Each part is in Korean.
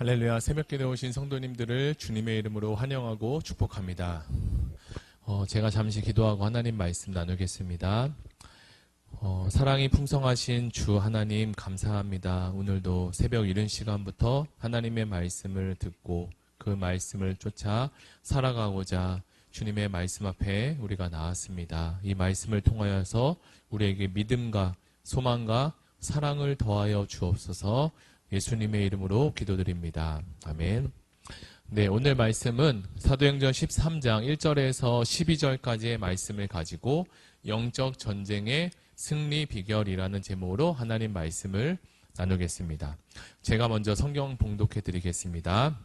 할렐루야, 새벽기도에 오신 성도님들을 주님의 이름으로 환영하고 축복합니다. 제가 잠시 기도하고 하나님 말씀 나누겠습니다. 사랑이 풍성하신 주 하나님 감사합니다. 오늘도 새벽 이른 시간부터 하나님의 말씀을 듣고 그 말씀을 쫓아 살아가고자 주님의 말씀 앞에 우리가 나왔습니다. 이 말씀을 통하여서 우리에게 믿음과 소망과 사랑을 더하여 주옵소서. 예수님의 이름으로 기도드립니다. 아멘. 네, 오늘 말씀은 사도행전 13장 1절에서 12절까지의 말씀을 가지고 영적 전쟁의 승리 비결이라는 제목으로 하나님 말씀을 나누겠습니다. 제가 먼저 성경 봉독해 드리겠습니다.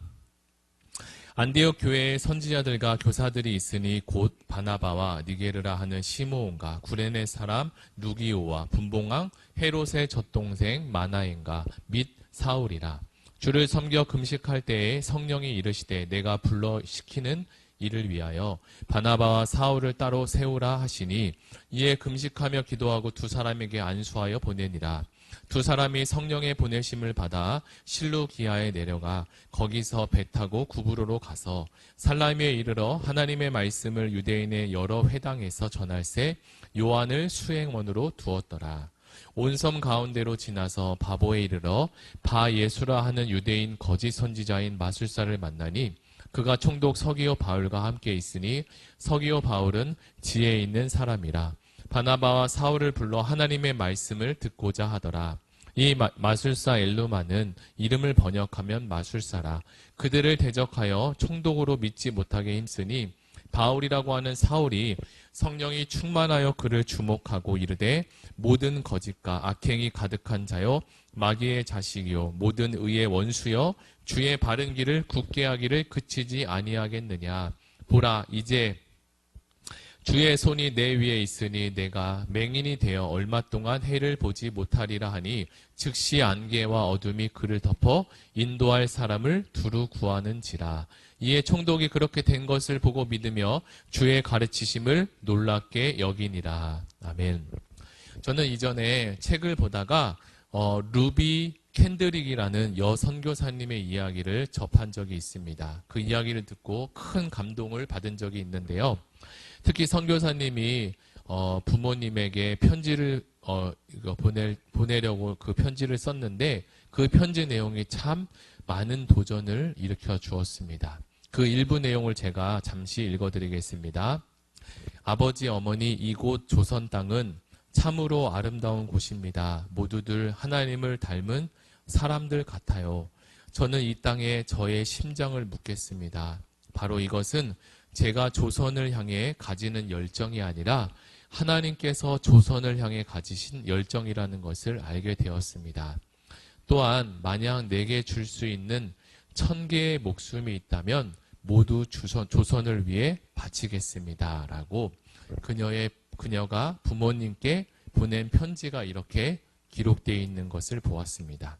안디옥 교회에 선지자들과 교사들이 있으니 곧 바나바와 니게르라 하는 시므온과 구레네 사람 누기오와 분봉왕 헤롯의 젖동생 마나엔과 및 사울이라. 주를 섬겨 금식할 때에 성령이 이르시되 내가 불러 시키는 이를 위하여 바나바와 사울을 따로 세우라 하시니 이에 금식하며 기도하고 두 사람에게 안수하여 보내니라. 두 사람이 성령의 보내심을 받아 실루기아에 내려가 거기서 배 타고 구브로로 가서 살라미에 이르러 하나님의 말씀을 유대인의 여러 회당에서 전할새 요한을 수행원으로 두었더라. 온 섬 가운데로 지나서 바보에 이르러 바 예수라 하는 유대인 거짓 선지자인 마술사를 만나니 그가 총독 서기오 바울과 함께 있으니 서기오 바울은 지혜 있는 사람이라. 바나바와 사울을 불러 하나님의 말씀을 듣고자 하더라. 이 마술사 엘루마는 이름을 번역하면 마술사라. 그들을 대적하여 총독으로 믿지 못하게 힘쓰니 바울이라고 하는 사울이 성령이 충만하여 그를 주목하고 이르되 모든 거짓과 악행이 가득한 자요 마귀의 자식이요 모든 의의 원수여 주의 바른 길을 굳게 하기를 그치지 아니하겠느냐. 보라 이제 주의 손이 내 위에 있으니 내가 맹인이 되어 얼마 동안 해를 보지 못하리라 하니 즉시 안개와 어둠이 그를 덮어 인도할 사람을 두루 구하는지라. 이에 총독이 그렇게 된 것을 보고 믿으며 주의 가르치심을 놀랍게 여기니라. 아멘. 저는 이전에 책을 보다가 루비 캔드릭이라는 여선교사님의 이야기를 접한 적이 있습니다. 그 이야기를 듣고 큰 감동을 받은 적이 있는데요. 특히 선교사님이 부모님에게 편지를 보내려고 그 편지를 썼는데 그 편지 내용이 참 많은 도전을 일으켜 주었습니다. 그 일부 내용을 제가 잠시 읽어드리겠습니다. 아버지 어머니 이곳 조선 땅은 참으로 아름다운 곳입니다. 모두들 하나님을 닮은 사람들 같아요. 저는 이 땅에 저의 심장을 묻겠습니다. 바로 이것은 제가 조선을 향해 가지는 열정이 아니라 하나님께서 조선을 향해 가지신 열정이라는 것을 알게 되었습니다. 또한 만약 내게 줄 수 있는 1000개의 목숨이 있다면 모두 조선을 위해 바치겠습니다. 라고 그녀가 부모님께 보낸 편지가 이렇게 기록되어 있는 것을 보았습니다.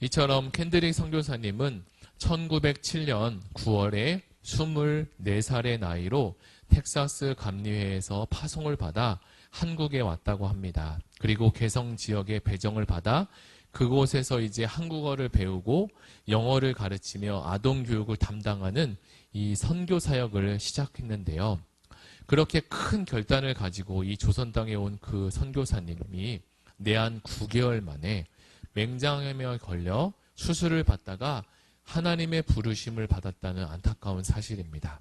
이처럼 캔드릭 선교사님은 1907년 9월에 24살의 나이로 텍사스 감리회에서 파송을 받아 한국에 왔다고 합니다. 그리고 개성 지역에 배정을 받아 그곳에서 이제 한국어를 배우고 영어를 가르치며 아동 교육을 담당하는 이 선교 사역을 시작했는데요. 그렇게 큰 결단을 가지고 이 조선 땅에 온 그 선교사님이 내한 9개월 만에 맹장염에 걸려 수술을 받다가 하나님의 부르심을 받았다는 안타까운 사실입니다.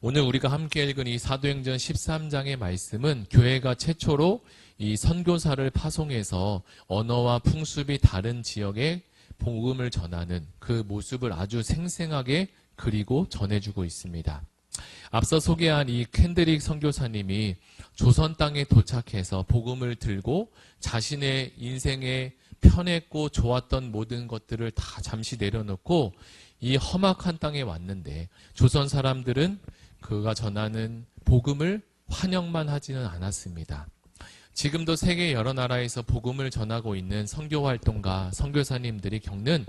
오늘 우리가 함께 읽은 이 사도행전 13장의 말씀은 교회가 최초로 이 선교사를 파송해서 언어와 풍습이 다른 지역에 복음을 전하는 그 모습을 아주 생생하게 그리고 전해주고 있습니다. 앞서 소개한 이 캔드릭 선교사님이 조선 땅에 도착해서 복음을 들고 자신의 인생에 편했고 좋았던 모든 것들을 다 잠시 내려놓고 이 험악한 땅에 왔는데 조선 사람들은 그가 전하는 복음을 환영만 하지는 않았습니다. 지금도 세계 여러 나라에서 복음을 전하고 있는 선교 활동가 선교사님들이 겪는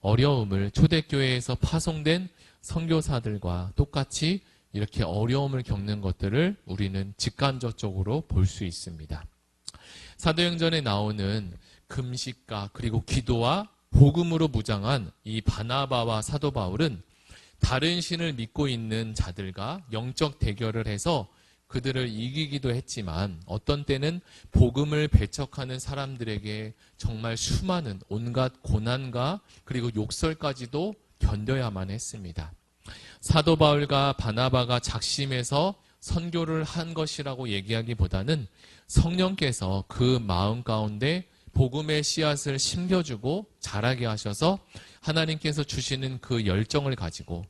어려움을 초대교회에서 파송된 선교사들과 똑같이 이렇게 어려움을 겪는 것들을 우리는 직간접적으로 볼 수 있습니다. 사도행전에 나오는 금식과 그리고 기도와 복음으로 무장한 이 바나바와 사도 바울은 다른 신을 믿고 있는 자들과 영적 대결을 해서 그들을 이기기도 했지만 어떤 때는 복음을 배척하는 사람들에게 정말 수많은 온갖 고난과 그리고 욕설까지도 견뎌야만 했습니다. 사도 바울과 바나바가 작심해서 선교를 한 것이라고 얘기하기보다는 성령께서 그 마음 가운데 복음의 씨앗을 심겨주고 자라게 하셔서 하나님께서 주시는 그 열정을 가지고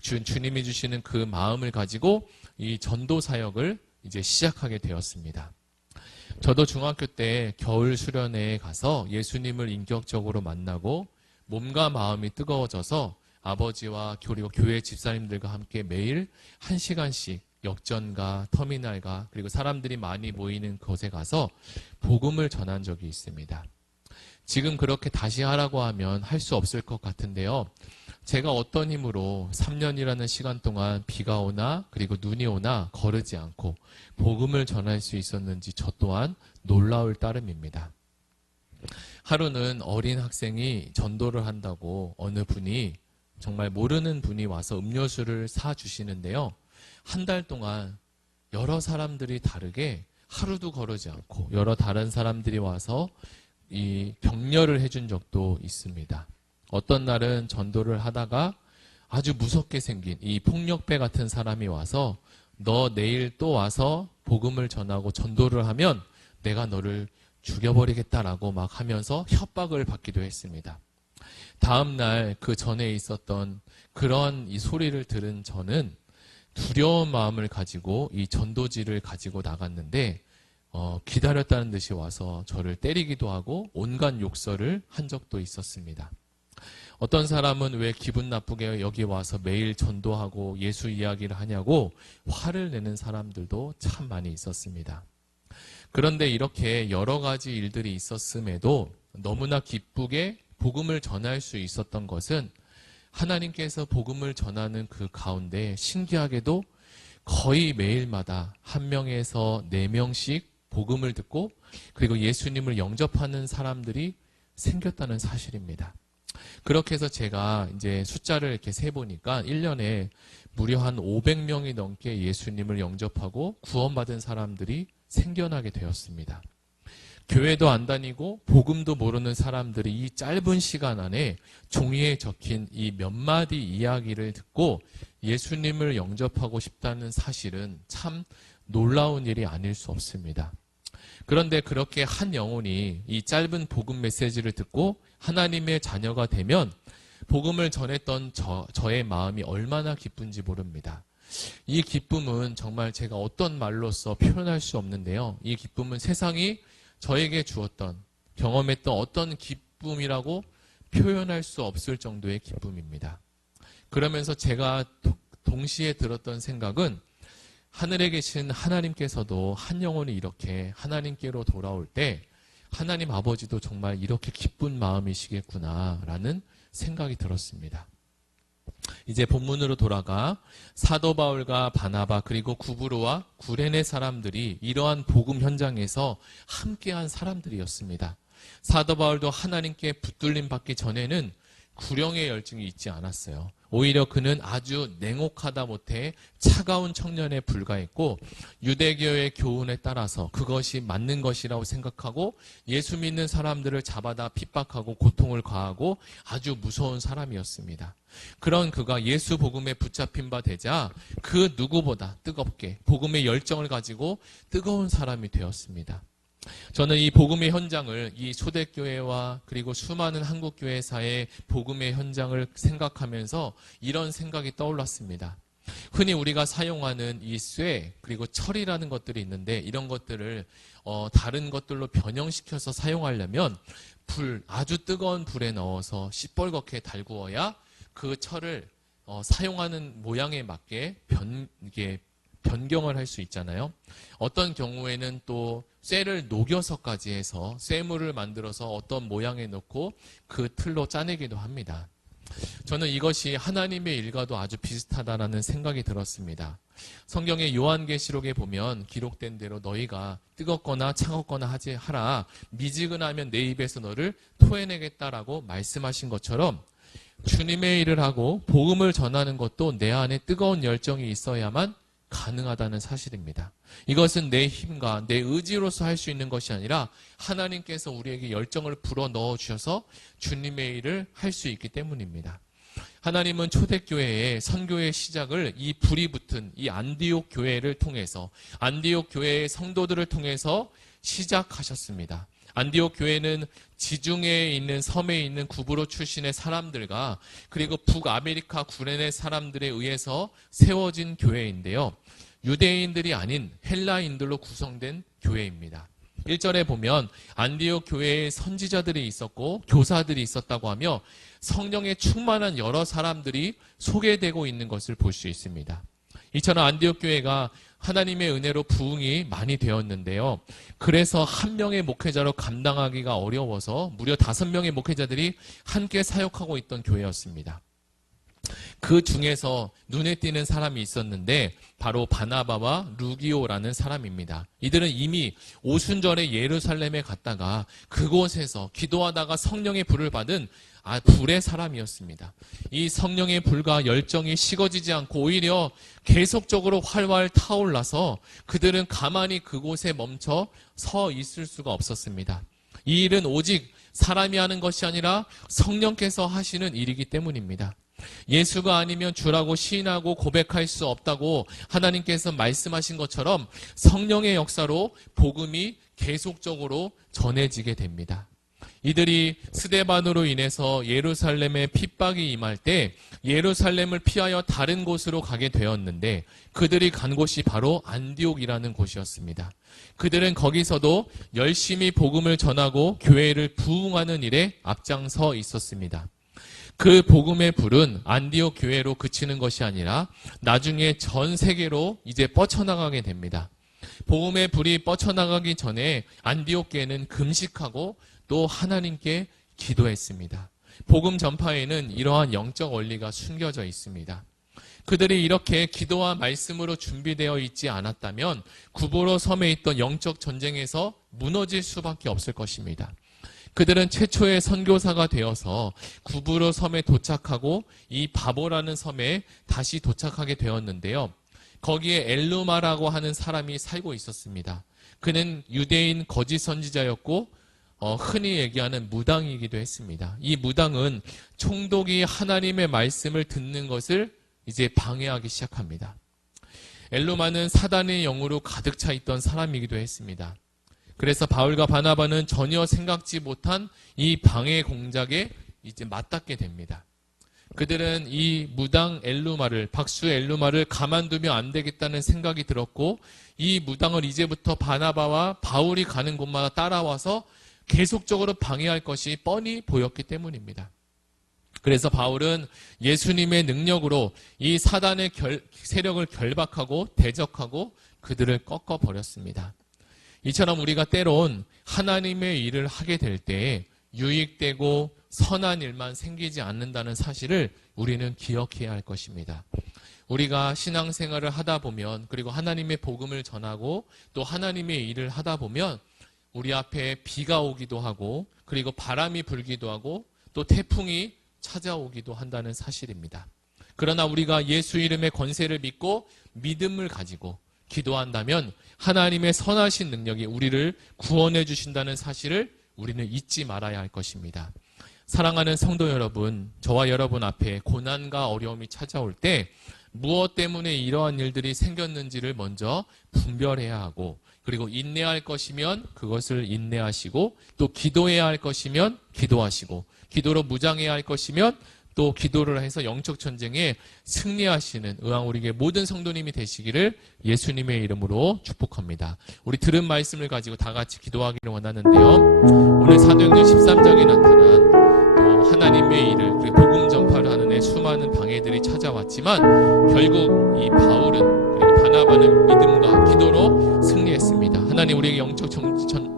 주님이 주시는 그 마음을 가지고 이 전도 사역을 이제 시작하게 되었습니다. 저도 중학교 때 겨울 수련회에 가서 예수님을 인격적으로 만나고 몸과 마음이 뜨거워져서 아버지와 그리고 교회 집사님들과 함께 매일 1시간씩 역전가, 터미널가, 그리고 사람들이 많이 모이는 곳에 가서 복음을 전한 적이 있습니다. 지금 그렇게 다시 하라고 하면 할 수 없을 것 같은데요. 제가 어떤 힘으로 3년이라는 시간 동안 비가 오나 그리고 눈이 오나 거르지 않고 복음을 전할 수 있었는지 저 또한 놀라울 따름입니다. 하루는 어린 학생이 전도를 한다고 어느 분이 정말 모르는 분이 와서 음료수를 사주시는데요. 한 달 동안 여러 사람들이 다르게 하루도 거르지 않고 여러 다른 사람들이 와서 이 격려를 해준 적도 있습니다. 어떤 날은 전도를 하다가 아주 무섭게 생긴 이 폭력배 같은 사람이 와서 너 내일 또 와서 복음을 전하고 전도를 하면 내가 너를 죽여버리겠다라고 막 하면서 협박을 받기도 했습니다. 다음 날 그 전에 있었던 그런 이 소리를 들은 저는 두려운 마음을 가지고 이 전도지를 가지고 나갔는데 기다렸다는 듯이 와서 저를 때리기도 하고 온갖 욕설을 한 적도 있었습니다. 어떤 사람은 왜 기분 나쁘게 여기 와서 매일 전도하고 예수 이야기를 하냐고 화를 내는 사람들도 참 많이 있었습니다. 그런데 이렇게 여러 가지 일들이 있었음에도 너무나 기쁘게 복음을 전할 수 있었던 것은 하나님께서 복음을 전하는 그 가운데 신기하게도 거의 매일마다 1명에서 4명씩 복음을 듣고 그리고 예수님을 영접하는 사람들이 생겼다는 사실입니다. 그렇게 해서 제가 이제 숫자를 이렇게 세보니까 1년에 무려 한 500명이 넘게 예수님을 영접하고 구원받은 사람들이 생겨나게 되었습니다. 교회도 안 다니고 복음도 모르는 사람들이 이 짧은 시간 안에 종이에 적힌 이 몇 마디 이야기를 듣고 예수님을 영접하고 싶다는 사실은 참 놀라운 일이 아닐 수 없습니다. 그런데 그렇게 한 영혼이 이 짧은 복음 메시지를 듣고 하나님의 자녀가 되면 복음을 전했던 저의 마음이 얼마나 기쁜지 모릅니다. 이 기쁨은 정말 제가 어떤 말로써 표현할 수 없는데요. 이 기쁨은 세상이 저에게 주었던, 경험했던 어떤 기쁨이라고 표현할 수 없을 정도의 기쁨입니다. 그러면서 제가 동시에 들었던 생각은 하늘에 계신 하나님께서도 한 영혼이 이렇게 하나님께로 돌아올 때 하나님 아버지도 정말 이렇게 기쁜 마음이시겠구나라는 생각이 들었습니다. 이제 본문으로 돌아가 사도 바울과 바나바 그리고 구브로와 구레네 사람들이 이러한 복음 현장에서 함께한 사람들이었습니다. 사도 바울도 하나님께 붙들림 받기 전에는 구령의 열증이 있지 않았어요. 오히려 그는 아주 냉혹하다 못해 차가운 청년에 불과했고 유대교의 교훈에 따라서 그것이 맞는 것이라고 생각하고 예수 믿는 사람들을 잡아다 핍박하고 고통을 가하고 아주 무서운 사람이었습니다. 그런 그가 예수 복음에 붙잡힌 바 되자 그 누구보다 뜨겁게 복음의 열정을 가지고 뜨거운 사람이 되었습니다. 저는 이 복음의 현장을 이 초대교회와 그리고 수많은 한국교회사의 복음의 현장을 생각하면서 이런 생각이 떠올랐습니다. 흔히 우리가 사용하는 이 쇠 그리고 철이라는 것들이 있는데 이런 것들을 다른 것들로 변형시켜서 사용하려면 아주 뜨거운 불에 넣어서 시뻘겋게 달구어야 그 철을 사용하는 모양에 맞게 변경을 할 수 있잖아요. 어떤 경우에는 또 쇠를 녹여서까지 해서 쇠물을 만들어서 어떤 모양에 넣고 그 틀로 짜내기도 합니다. 저는 이것이 하나님의 일과도 아주 비슷하다라는 생각이 들었습니다. 성경의 요한계시록에 보면 기록된 대로 너희가 뜨겁거나 차갑거나 하라. 미지근하면 내 입에서 너를 토해내겠다라고 말씀하신 것처럼 주님의 일을 하고 복음을 전하는 것도 내 안에 뜨거운 열정이 있어야만 가능하다는 사실입니다. 이것은 내 힘과 내 의지로서 할 수 있는 것이 아니라 하나님께서 우리에게 열정을 불어 넣어 주셔서 주님의 일을 할 수 있기 때문입니다. 하나님은 초대교회의 선교의 시작을 이 불이 붙은 이 안디옥 교회를 통해서, 안디옥 교회의 성도들을 통해서 시작하셨습니다. 안디옥 교회는 지중해에 있는 섬에 있는 구브로 출신의 사람들과 그리고 북아메리카 구레네 사람들에 의해서 세워진 교회인데요. 유대인들이 아닌 헬라인들로 구성된 교회입니다. 1절에 보면 안디옥 교회에 선지자들이 있었고 교사들이 있었다고 하며 성령에 충만한 여러 사람들이 소개되고 있는 것을 볼 수 있습니다. 이처럼 안디옥 교회가 하나님의 은혜로 부흥이 많이 되었는데요. 그래서 한 명의 목회자로 감당하기가 어려워서 무려 5명의 목회자들이 함께 사역하고 있던 교회였습니다. 그 중에서 눈에 띄는 사람이 있었는데 바로 바나바와 루기오라는 사람입니다. 이들은 이미 오순절에 예루살렘에 갔다가 그곳에서 기도하다가 성령의 불을 받은 불의 사람이었습니다. 이 성령의 불과 열정이 식어지지 않고 오히려 계속적으로 활활 타올라서 그들은 가만히 그곳에 멈춰 서 있을 수가 없었습니다. 이 일은 오직 사람이 하는 것이 아니라 성령께서 하시는 일이기 때문입니다. 예수가 아니면 주라고 시인하고 고백할 수 없다고 하나님께서 말씀하신 것처럼 성령의 역사로 복음이 계속적으로 전해지게 됩니다. 이들이 스데반으로 인해서 예루살렘에 핍박이 임할 때 예루살렘을 피하여 다른 곳으로 가게 되었는데 그들이 간 곳이 바로 안디옥이라는 곳이었습니다. 그들은 거기서도 열심히 복음을 전하고 교회를 부흥하는 일에 앞장서 있었습니다. 그 복음의 불은 안디옥 교회로 그치는 것이 아니라 나중에 전 세계로 이제 뻗쳐나가게 됩니다. 복음의 불이 뻗쳐나가기 전에 안디옥 교회는 금식하고 또 하나님께 기도했습니다. 복음 전파에는 이러한 영적 원리가 숨겨져 있습니다. 그들이 이렇게 기도와 말씀으로 준비되어 있지 않았다면 구브로 섬에 있던 영적 전쟁에서 무너질 수밖에 없을 것입니다. 그들은 최초의 선교사가 되어서 구브로 섬에 도착하고 이 바보라는 섬에 다시 도착하게 되었는데요. 거기에 엘루마라고 하는 사람이 살고 있었습니다. 그는 유대인 거짓 선지자였고 흔히 얘기하는 무당이기도 했습니다. 이 무당은 총독이 하나님의 말씀을 듣는 것을 이제 방해하기 시작합니다. 엘루마는 사단의 영으로 가득 차 있던 사람이기도 했습니다. 그래서 바울과 바나바는 전혀 생각지 못한 이 방해 공작에 이제 맞닿게 됩니다. 그들은 이 무당 엘루마를, 박수 엘루마를 가만두면 안 되겠다는 생각이 들었고 이 무당을 이제부터 바나바와 바울이 가는 곳마다 따라와서 계속적으로 방해할 것이 뻔히 보였기 때문입니다. 그래서 바울은 예수님의 능력으로 이 사단의 세력을 결박하고 대적하고 그들을 꺾어버렸습니다. 이처럼 우리가 때론 하나님의 일을 하게 될 때 유익되고 선한 일만 생기지 않는다는 사실을 우리는 기억해야 할 것입니다. 우리가 신앙생활을 하다 보면 그리고 하나님의 복음을 전하고 또 하나님의 일을 하다 보면 우리 앞에 비가 오기도 하고 그리고 바람이 불기도 하고 또 태풍이 찾아오기도 한다는 사실입니다. 그러나 우리가 예수 이름의 권세를 믿고 믿음을 가지고 기도한다면 하나님의 선하신 능력이 우리를 구원해 주신다는 사실을 우리는 잊지 말아야 할 것입니다. 사랑하는 성도 여러분, 저와 여러분 앞에 고난과 어려움이 찾아올 때 무엇 때문에 이러한 일들이 생겼는지를 먼저 분별해야 하고 그리고 인내할 것이면 그것을 인내하시고 또 기도해야 할 것이면 기도하시고 기도로 무장해야 할 것이면 또 기도를 해서 영적 전쟁에 승리하시는 의왕 우리에게 모든 성도님이 되시기를 예수님의 이름으로 축복합니다. 우리 들은 말씀을 가지고 다 같이 기도하기를 원하는데요. 오늘 사도행전 13장에 나타난 또 하나님의 일을 그리고 복음 전파를 하는 데 수많은 방해들이 찾아왔지만 결국 이 바울은 그리고 바나바는 믿음과 기도로 승리했습니다. 하나님 우리에게 영적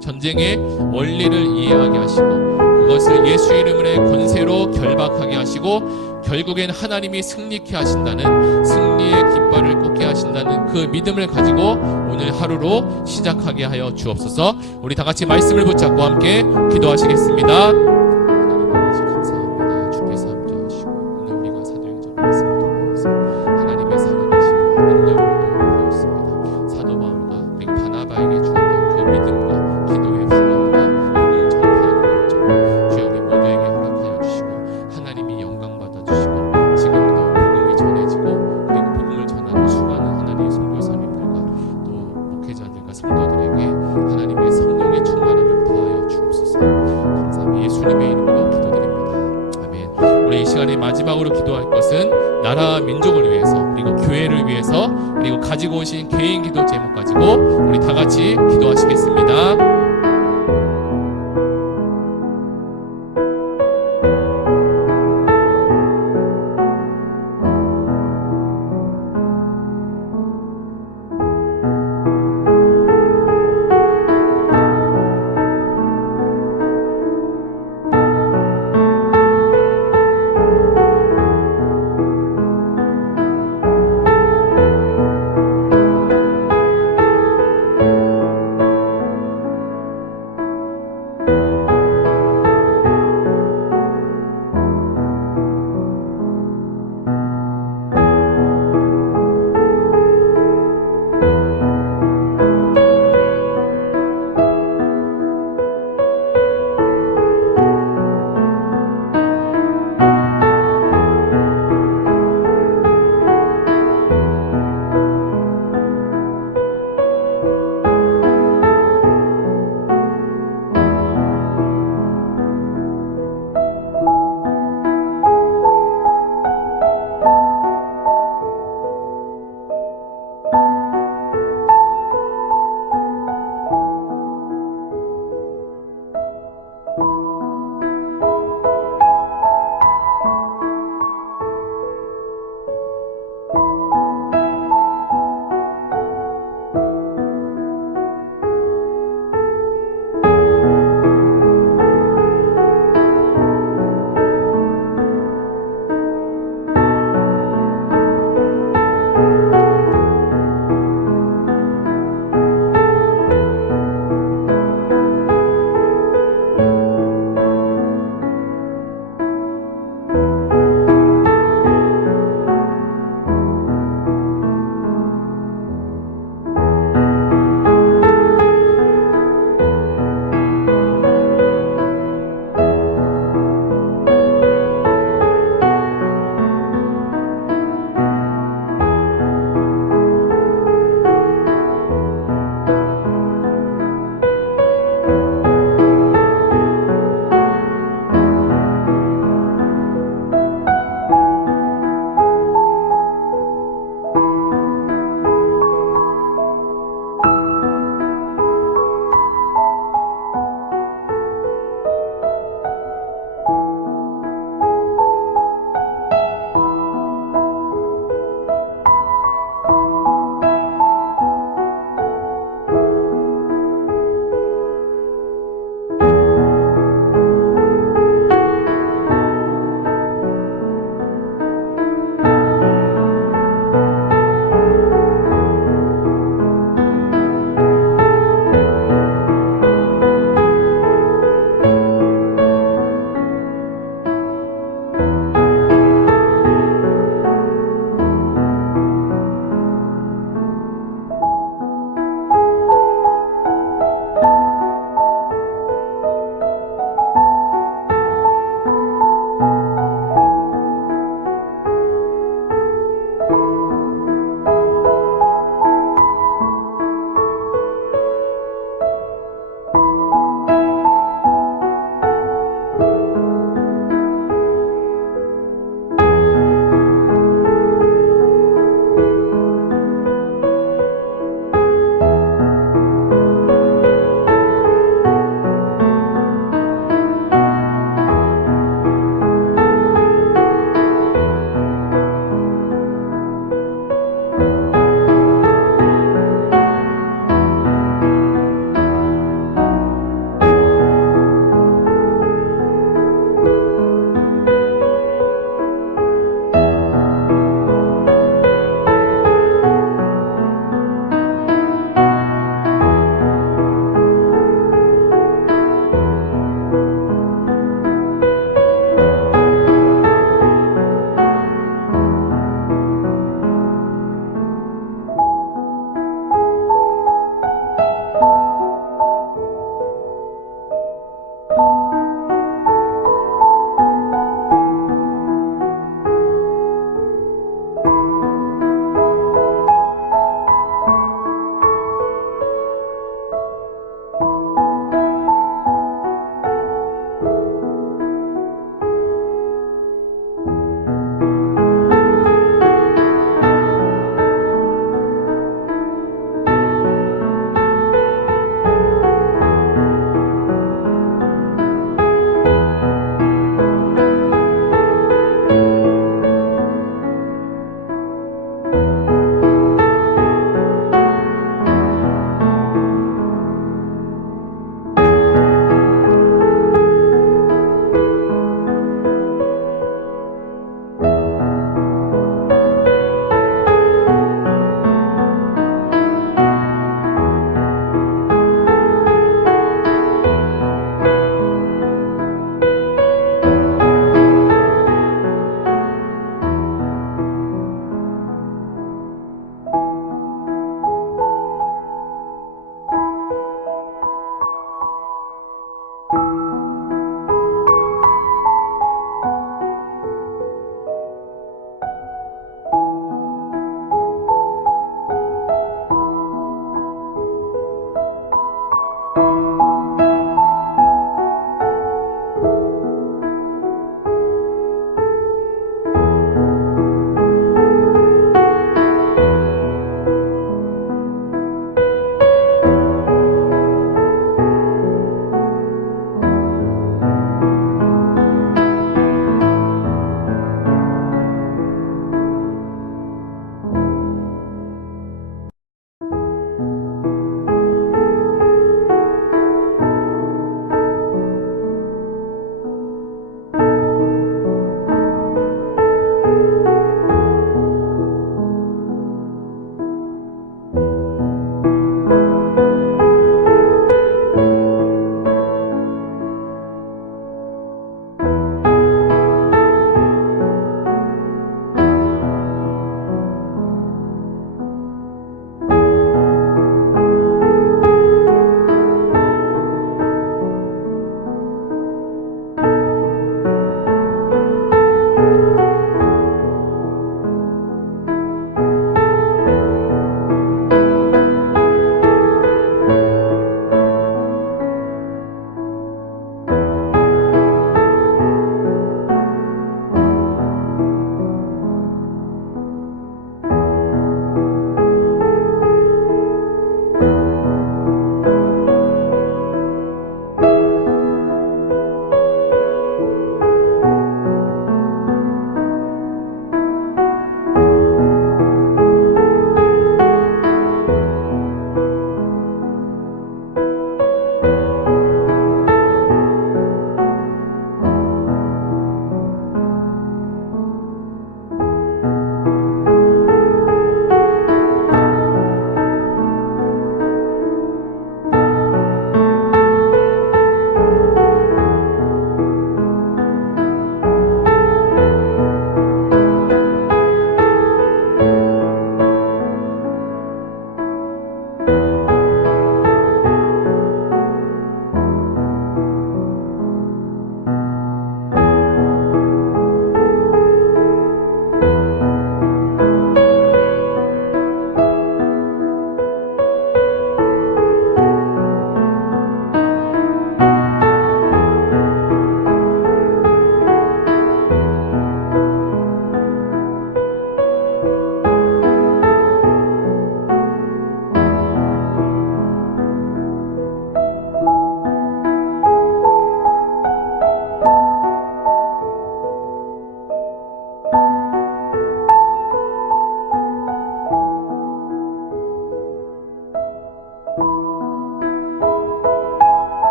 전쟁의 원리를 이해하게 하시고 그것을 예수 이름의 권세로 결박하게 하시고 결국엔 하나님이 승리케 하신다는, 승리의 깃발을 꽂게 하신다는 그 믿음을 가지고 오늘 하루로 시작하게 하여 주옵소서. 우리 다 같이 말씀을 붙잡고 함께 기도하시겠습니다. 하나님 아버지 감사합니다. 주께서 함께하시고 오늘 우리가 사도행전 말씀을 통해서 하나님의 살아계심과 능력을 보였습니다. 사도 바울과 그리고 바나바에게 주었던 그 믿음과 기도의 훈련과 복음 전파하는 열정, 주여 우리 모두에게 허락하여 주시고 하나님이 영광 받아 주시고 지금도 복음이 전해지고 그리고 복음을 전하는 수많은 하나님의 선교사님들과 또 목회자들과 성도들에게 하나님의 성령의 충만함을 더하여 주옵소서. 감사합니다. 예수님의 이름으로 기도드립니다. 아멘. 우리 이 시간에 마지막으로 기도할 것은 나라와 민족을 위해서, 그리고 교회를 위해서, 그리고 가지고 오신 개인 기도 제목 가지고 우리 다 같이 기도하시겠습니다.